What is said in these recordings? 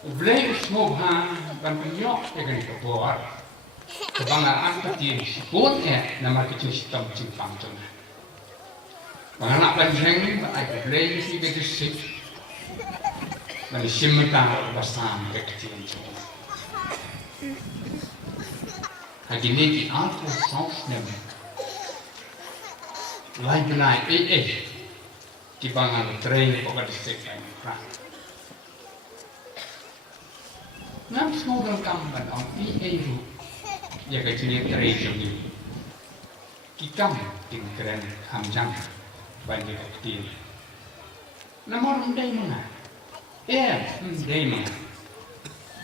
Ublay usmobha ban punyok dengan kebor. Kebangaan petir siput nama kecil sitam cimpang cuna. Banganak banjeng ban ai ublay si bedusik. Ban simta basam kecil cuna. Hagi ni aku sans nem. Lain benai Kibangan train pokok disik lain perang. Ngam semua dalam ban ong itu ya kecil train jadi kikam tingkran hamjang banjir kecil. Nama orang day mana? Day mana?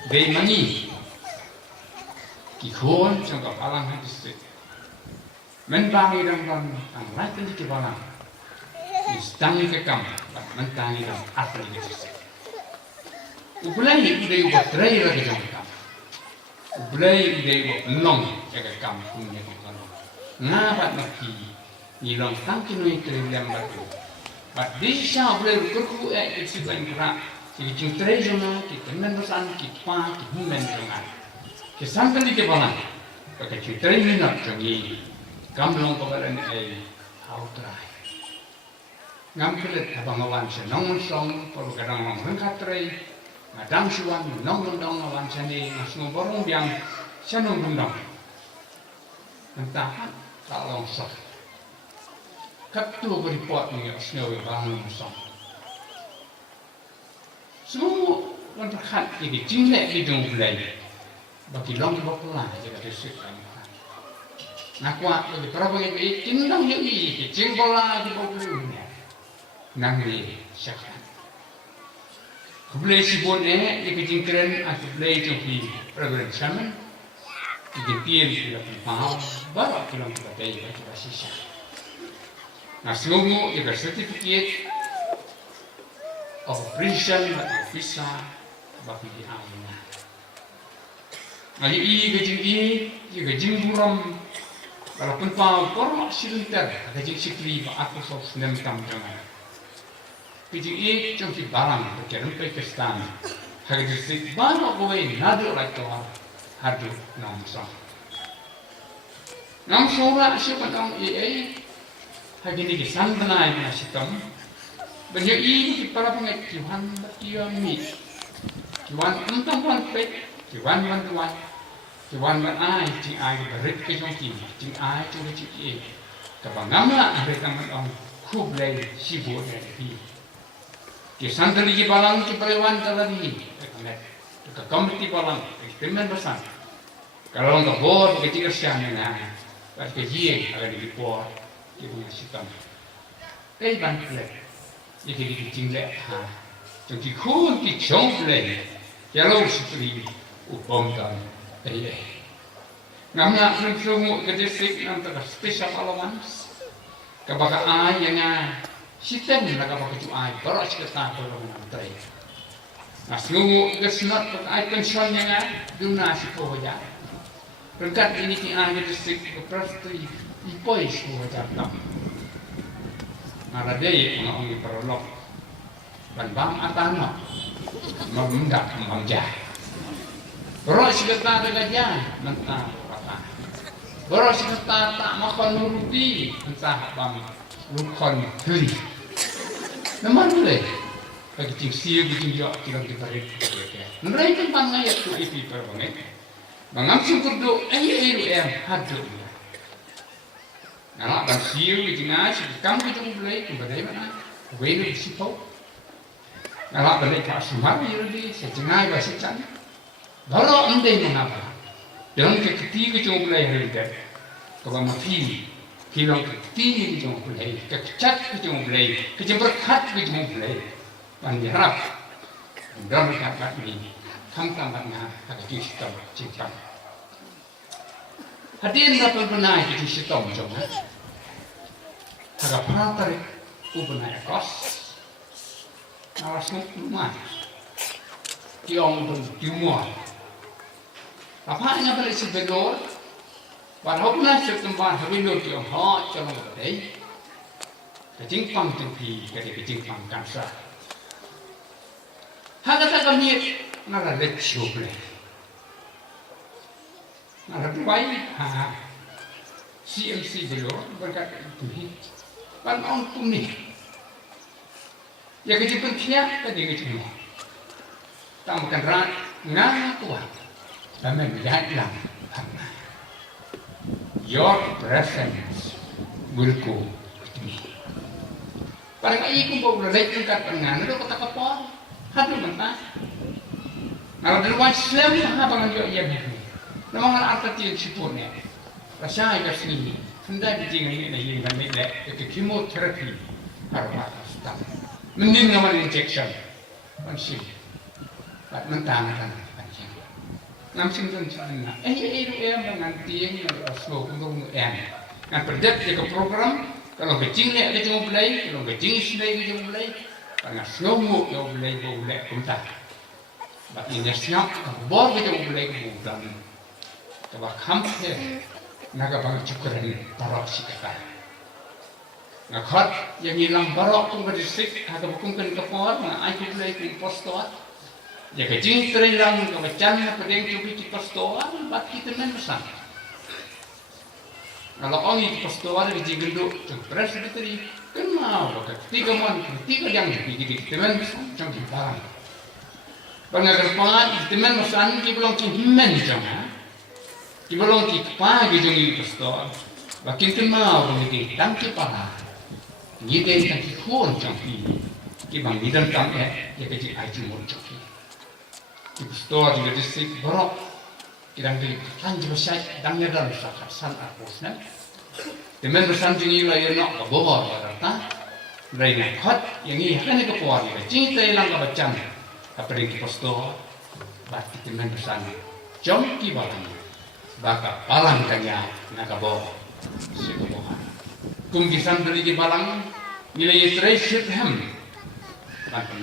Day mani. Kikon cakap alang disik. Menbangi dan ang lain di kibalang. Istangi ke kam, mentangi dan asal di sisi. Ubulai ide ubah terai lagi dalam kam. Ubulai ide ubah long jaga kam punya kam. Ngabat maki, ni long tangki nui terai lembat tu. But disha ubulai rukurku isi lain kerak. Jadi cing terai jona, kita mendosan, kita human jona. Kesampai di kebalan, pakai cing terai minat jongi. Kam long kabaran how try. Ngam kulit abang awan se nong song por kadang nong hengkat tray ngadang suan nong awan se ni ngasung borong biang se nong dong entah kalau sok kat tu beripot ni snow bang nong song semua orang terkat ini jingle di dong belai bagi long boklah jaga desik kan nakwa bagi perabang ini jingle ni jingle di boklah Nangli syakhan. Kublai sibut ikijingkren kublai jompi program saman. Ikipir sila paham baru kilang kublai bagi basisya. Naslungu ika certificate of appreciation bagi visa bagi diamnya. Ali ikijing buram walaupun pau kormak silinter ikijing sikri aku sok senam tam jangan. Pijik trong si barang berkirim Pakistan. Hari disik banyak kowe nado like tuan hadu namsa. Namsa lah siapa tong hari ni kisan benai na sitam. Banyak ki para pengat kiwan berkiami. Kiwan entang tuan pek, kiwan tuan. Kiwan ai cing ai berit ke trong ki, cing ai trong cing Kabangam lah hari taman ong kublai sibuk dari Kisan dari kibalang kiparewan tadi, ke komiti balang, eksperimen besar. Kalau untuk bor kecil siang na, pas kejie akan dipor, ibu sitam. Bantulah, jadi dijingle ha, jadi kun dijonggle, kalau seperti upom dan Namanya semua kedisik antara spesial allowance, kebaga ayahnya. Sistem nak apa kecu ai, baru kita tahu kalau menantai. Naslungu kesnot ai pension yang duna sipo aja. Berkat ini ki ai distrik keprastri ipoi sipo aja tam. Naradei orang perolok. Bang atano. Mendak mangja. Baru kita gajah mentah apa. Baru kita tak makan nuruti entah bang lukon huri. Naman boleh. Bagi cing siu, cing jok, cing kita red. Mereka pangai tu ipi perbangai. Bangam syukur do, hadu. Nak bang siu, cing as, kamu cing boleh, kembali mana? Wei lu sipau. Nak balik ke asumar, yudi, secengah bahasa cang. Baru anda mengapa? Dalam ketiga cing boleh hari kalau mati. Kilang kecil kita mulai, kecak kita mulai, kejemberkat kita mulai, panjarap, dan berkat ini, kampungannya agak sistem cipta. Hadirin dapat benar di sistem jangan, agak peratar benar kos, awas rumah, tiang tu timuan, apa yang boleh sebelum Walaupun setempat habilu yang hot jangan berdei, kecing pang tempi, kecing pang kansa. Hal kata kami nara lecture play. Nara buai CMC dulu berkata itu pan on puni. Ya kerja penting tadi kerja ni. Tak makan rat ngah kuat. Kami melihat lang. Your presence will go with me. Parang ay kung bawa lagi yung katangan, ano kata kapal? Hado man ta? Kalau dalawa sila habang ang iya bibi. Namang arta tiyan sipone. Rasya ay kasi sunda bijing ini na yung gamit le, ito chemotherapy harap stop. Mending naman injection. Pansin. At mantangan pansin. Namsing dun sa na. Dengan tiang slow untuk Yang perdet ke program kalau kecil ni ada cuma belai, kalau kecil sendiri cuma belai, karena slow mo yang belai kumta. Bak inersiak bor kita belai kemudian. Kalau kampnya naga bang cukuran barok si kata. Ngakot yang hilang barok pun berdisik, ada bukan kepor, na aku belai ke postor. Ya kecil terilang kebacan pada yang cubi di postor, bak kita menesan. Kalau orang itu pastor ada di genduk, presbytery, kenal, tiga yang di teman macam di barang. Pengajar pangat di teman masan di belong di himen jangan, di belong di pagi jangan pastor. Bakin kenal begitu, tangki parah, nyiden tangki kuon jangan, di bang di dalam tangki ya kerja aji muncul. Di pastor di distrik Borok. Kirang di lanjut saya dangnya dalam san arpusnya. Teman bersanjung ini lah yang nak bawa berata. Dari nakot yang ini kan itu kuat ini. Cinta yang nak baca. Apa yang kita posto, bagi teman bersanjung. Jom ki balang, baka balang kanya nak bawa. Sekolah. Kumpisan dari ki balang nilai treasure ham.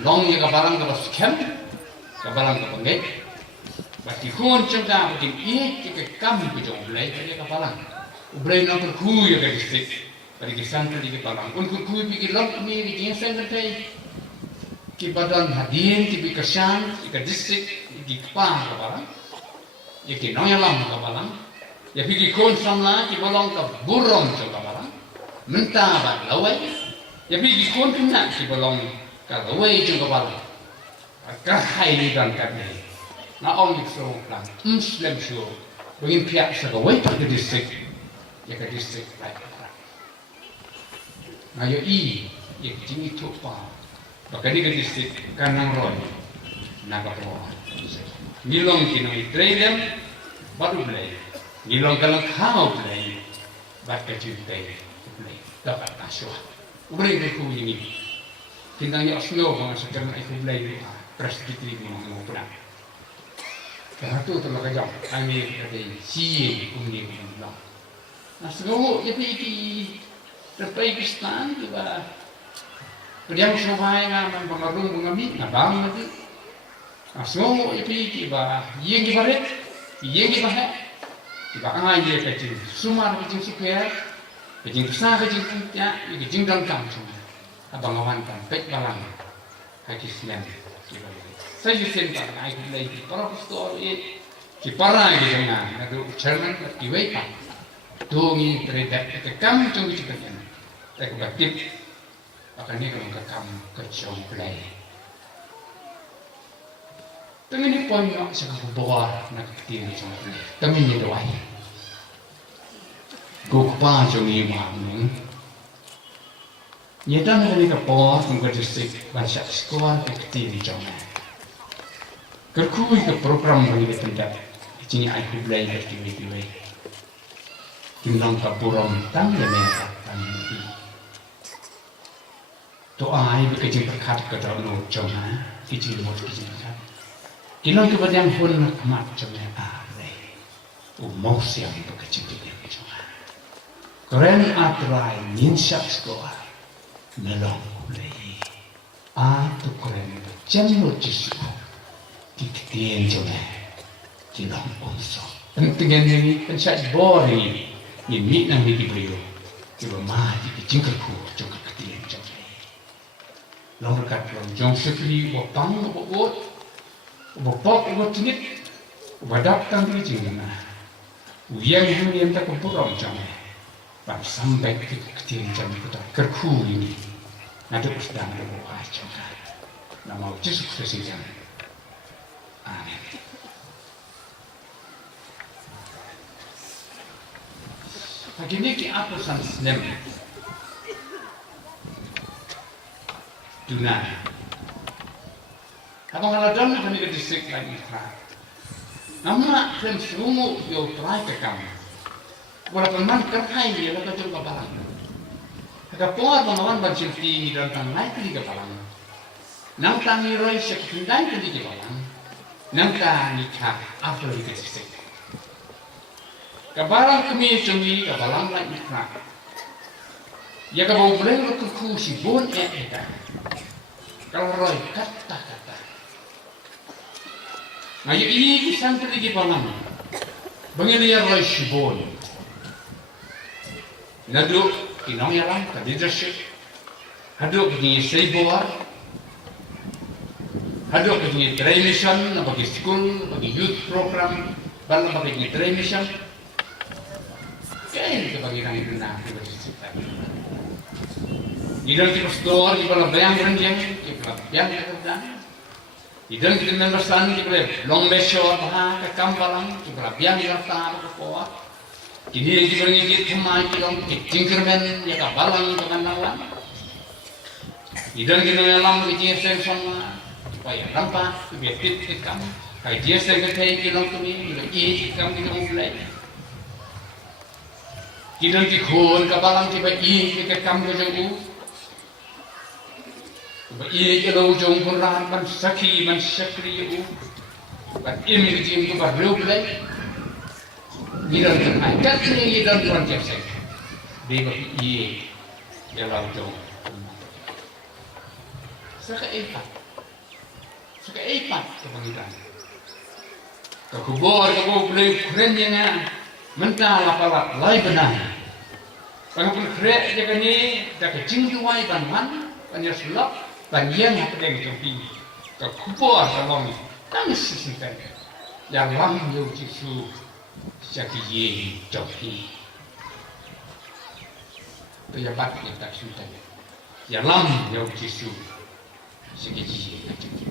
Long yang balang ke baskem, ke balang ke penget. Bagi kun cengkang bagi ke kami bujang belai dari kapalang. Belai nak berkuy ya dari distrik. Bagi kisan dari kapalang. Untuk kuy pergi lok ni di jenis santai. Kibadan hadirin kibi kesan ke distrik di kapalang. Ya kinong yang lam kapalang. Ya pergi kun samla kibalong ke burung ke kapalang. Mentah bat lawai. Ya pergi kun kena kibalong ke lawai ke kapalang. Kahai ni dan kadai. Na orang itu orang Muslim itu, begin pihak segawai ke distrik, ya ke distrik lain. Na yo ya kini tu pa, bahkan di ke distrik Kanang Roy, naga Roy. Nilong kini trainem, baru belai. Nilong kalau kau belai, baca cerita belai, dapat kasuah. Belai aku ini, kintanya slow banget sekarang aku belai presbytery mau pulang. Satu tu nak jam, kami ada siye umni bilang. Nah sekarang jadi di terbaik Pakistan juga. Kemudian sampai ngam pengaruh mengambil, nabang nanti. Nah sekarang jadi juga yang dibaret, yang dibahas, juga angai dia kecil, sumar kecil supaya, kecil besar kecil punya, kecil dalam semua. Abang awan kan, pek balang, kaki siang. Saya sentak, aku lagi para pastor ini, para ini jangan, aku cerman kiwaipan, dongi terhadap kekam cungki ciptaan, aku bakit, akan ni kalau kekam kecong play. Tapi ni poin nak sekarang bawa nak tiang cong play, tapi ni doai. Gukpa cungi bangun, ni dah nak ni kapor, tunggu distrik bahasa sekolah ketiak cong. Kerkui ke program bagi pendak, ini aku belajar tiba-tiba. Timbang kapuram tang le merah tang ni. Doa ai bekerja berkat ke dalam jomah, kecil mot kecil berkat. Timbang kepada yang pun amat jomah le. Umur siang bekerja di jomah. Keren atrai ninsyak sekolah, melong le. Tu keren berjemur jisu. Diktian jodoh, jilang onso. Pentingnya ni pencet bori, ni minang ni diberiu, tiba mati kecingkerku, jangka ketian jodoh. Long berkat long jong sekali, wapang wapot, Bopok ibu tinit, badap tanggung jingna. Uyang yang tak kumpulkan jamnya. Bab sampai ke kecil jam kita kerku ini. Nado sedang berbuah jamnya. Nama Yesus Kristus jam. Amin. Pagi ini kita apusan senem. Dunai. Abang Aladam kami ke distrik lagi terang. Nama klem sungu yo try ke kamu. Walaupun man kerhai dia lalu coba balang. Agak puas menawan bancil tinggi dan tangai kali ke balang. Nang tangi roy sekindai kali ke balang. Nang tangi kah after di distrik. Kebalang kami cumi kebalang lagi terang. Ya kau boleh lu kuku si bon eta. Kalau roy kata-kata. Ngayon isang tuligi pa lang. Bangiliya roy shibon. Nado kinong yalang ka leadership. Hado kini seiboar. Hado kini mission na bagi school, bagi youth program, bala bagi mission. Kaya ito bagi kang ito na Gidang ti pastor, di pala bayang ranjang, di pala bayang katagdan. Idang kita members tan kita long besho bah kekambalang kita biang yang tak apa kuat. Kini kita beringat cuma kita long tingkermen ya kabalang dengan nawan. Idang kita dalam kita sen sama supaya rampa biar kita kai dia sen kita kita long kami kita kami mulai. Kita khon kabalang kita kita kami jauh. Ini kalau jom kurang man sakhi man sakri itu, but ini jim tu baru belai. Giran terhai, kat ni giran tuan jepsen. Dia bagi kalau jom. Sekai epat kepangiran. Kekubur belai kerennya, mentah lapalap lay benar. Pengapun keren jaga ni, dah kecing juai banman, banyak sulap. Bagian yang pedang jompi, kekubur salong, nangis sisikan. Yang lam yo jisu, jadi ye jompi. Pejabat yang tak sudah. Yang lam yo jisu, jadi ye jompi.